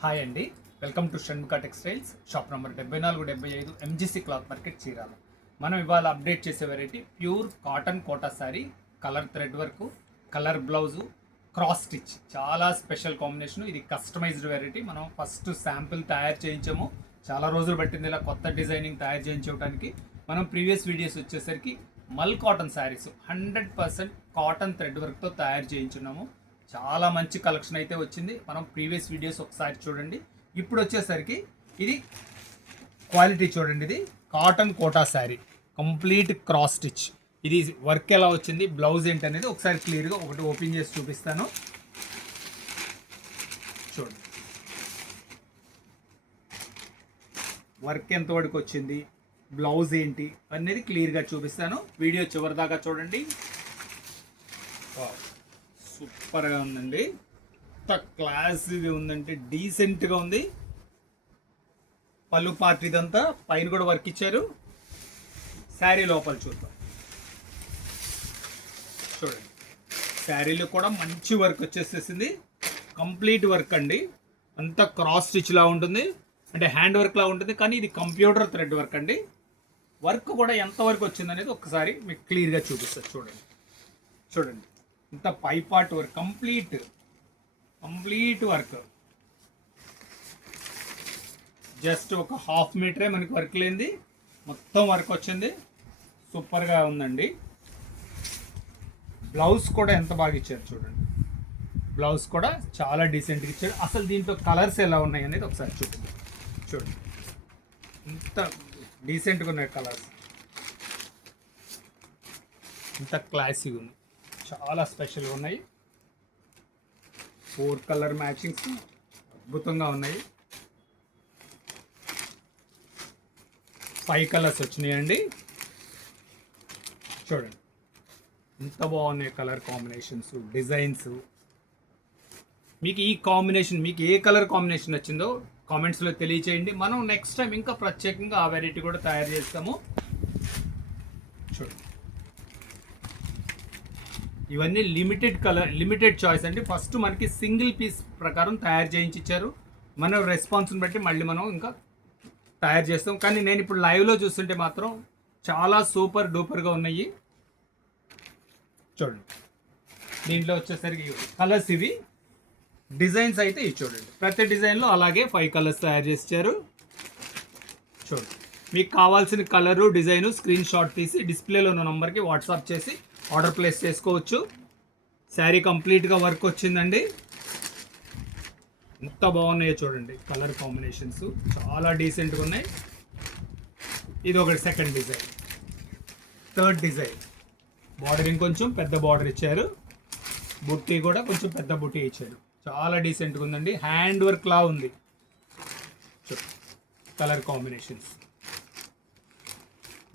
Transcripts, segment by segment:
Hi అండి, welcome to Shanmukha textiles. Shop number 7475 MGC cloth market Chirala. మనం ఇవాళ అప్డేట్ చేసే variety pure cotton Kota sari, colour thread work, colour blouse, cross stitch. చాలా special combination. ఇది customised variety. మనం first sample తయారు చేయించాము. చాలా రోజులు పట్టింది ఇలా కొత్త డిజైనింగ్ తయారు చేయించడానికి. మనం ప్రీవియస్ వీడియోస్ వచ్చేసరికి మల్ కాటన్ శారీస్ 100% కాటన్ థ్రెడ్ వర్క్తో తయారు చేయించున్నాము. చాలా మంచి కలెక్షన్ అయితే వచ్చింది. మనం ప్రీవియస్ వీడియోస్ ఒకసారి చూడండి. ఇప్పుడు వచ్చేసరికి ఇది క్వాలిటీ చూడండి. ఇది cotton Kota sari, complete cross stitch. ఇది వర్క్ ఎలా వచ్చింది, బ్లౌజ్ ఏంటి అనేది ఒకసారి క్లియర్గా ఒకటి ఓపెన్ చేసి చూపిస్తాను. చూడండి వర్క్ ఎంతవరకు వచ్చింది, బ్లౌజ్ ఏంటి అనేది క్లియర్గా చూపిస్తాను. వీడియో చివరి దాకా చూడండి. సూపర్గా ఉందండి. ఎంత క్లాస్గా ఉందంటే డీసెంట్గా ఉంది. పళ్ళు పార్ట్ ఇదంతా పైన కూడా వర్క్ ఇచ్చారు. శారీ లోపల చూద్దాం. చూడండి శారీలో కూడా మంచి వర్క్ వచ్చేసేసింది. కంప్లీట్ వర్క్ అండి. అంతా క్రాస్ స్టిచ్ లా ఉంటుంది, అంటే హ్యాండ్ వర్క్ లా ఉంటుంది, కానీ ఇది కంప్యూటర్ థ్రెడ్ వర్క్ అండి. వర్క్ కూడా ఎంత వరకు వచ్చింది అనేది ఒకసారి మీకు క్లియర్గా చూపిస్తారు. చూడండి చూడండి ఇంత పై part work, complete work. Just ఒక హాఫ్ మీటరే మనకి వర్క్ లేనిది మొత్తం వర్క్ వచ్చింది. సూపర్గా ఉందండి. బ్లౌజ్ కూడా ఎంత బాగా ఇచ్చారు చూడండి. బ్లౌజ్ కూడా చాలా డీసెంట్గా ఇచ్చారు. అసలు దీంట్లో కలర్స్ ఎలా ఉన్నాయి అనేది ఒకసారి చూడండి. చూడండి ఇంత డీసెంట్గా ఉన్నాయి కలర్స్, ఇంత క్లాసీగా ఉంది. చాలా స్పెషల్గా ఉన్నాయి. 4 కలర్ మ్యాచింగ్స్ అద్భుతంగా ఉన్నాయి. 5 కలర్స్ వచ్చినాయండి. చూడండి ఎంత బాగున్నాయి కలర్ కాంబినేషన్స్, డిజైన్స్. మీకు ఈ కాంబినేషన్, మీకు ఏ కలర్ కాంబినేషన్ వచ్చిందో కామెంట్స్లో తెలియచేయండి. మనం నెక్స్ట్ టైం ఇంకా ప్రత్యేకంగా ఆ వెరైటీ కూడా తయారు చేస్తాము. చూడండి ఇవన్నీ లిమిటెడ్ చాయిస్ అండి. ఫస్ట్ మనకి సింగిల్ పీస్ ప్రకారం తయారు చేయించి ఇచ్చారు. మన రెస్పాన్స్ని బట్టి మళ్ళీ మనం ఇంకా తయారు చేస్తాం. కానీ నేను ఇప్పుడు లైవ్లో చూస్తుంటే మాత్రం చాలా సూపర్ డూపర్గా ఉన్నాయి. చూడండి దీంట్లో వచ్చేసరికి కలర్స్ ఇవి, డిజైన్స్ అయితే ఇవి చూడండి. ప్రతి డిజైన్లో అలాగే 5 కలర్స్ తయారు చేసి ఇచ్చారు. చూడండి మీకు కావాల్సిన కలరు, డిజైను స్క్రీన్ షాట్ తీసి డిస్ప్లేలో ఉన్న నెంబర్కి వాట్సాప్ చేసి ఆర్డర్ ప్లేస్ చేసుకోవచ్చు. శారీ కంప్లీట్గా వర్క్ వచ్చిందండి. ఎంత బాగున్నాయో చూడండి. కలర్ కాంబినేషన్స్ చాలా డీసెంట్గా ఉన్నాయి. ఇది ఒకటి second design. Third design border ఇంకొంచెం పెద్ద బార్డర్ ఇచ్చారు. బుట్టి కూడా కొంచెం పెద్ద బుట్టి ఇచ్చారు. చాలా డీసెంట్గా ఉందండి. హ్యాండ్ వర్క్ లా ఉంది. కలర్ కాంబినేషన్స్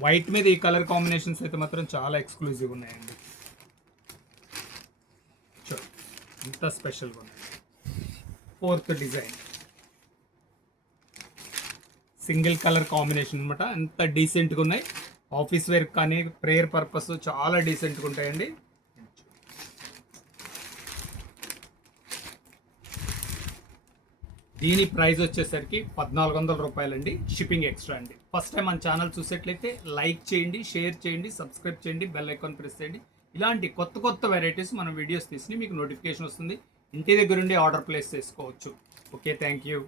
వైట్ మీద ఈ కలర్ కాంబినేషన్స్ అయితే మాత్రం చాలా ఎక్స్క్లూజివ్ ఉన్నాయండి. చూడండి ఇంత స్పెషల్గా ఉన్నాయి. Fourth design single colour combination అనమాట. ఎంత డీసెంట్గా ఉన్నాయి. ఆఫీస్ వేర్ కానీ ప్రేయర్ పర్పస్ చాలా డీసెంట్గా ఉంటాయండి. దీని ప్రైస్ వచ్చేసరికి 1400 రూపాయలండి. షిప్పింగ్ ఎక్స్ట్రా అండి. ఫస్ట్ టైం మన ఛానల్ చూసేట్లయితే లైక్ చేయండి, షేర్ చేయండి, సబ్స్క్రైబ్ చేయండి, బెల్ ఐకాన్ ప్రెస్ చేయండి. ఇలాంటి కొత్త వెరైటీస్ మనం వీడియోస్ తీసి మీకు నోటిఫికేషన్ వస్తుంది. ఇంటి దగ్గర ఉండి ఆర్డర్ ప్లేస్ చేసుకోవచ్చు. Okay, thank you.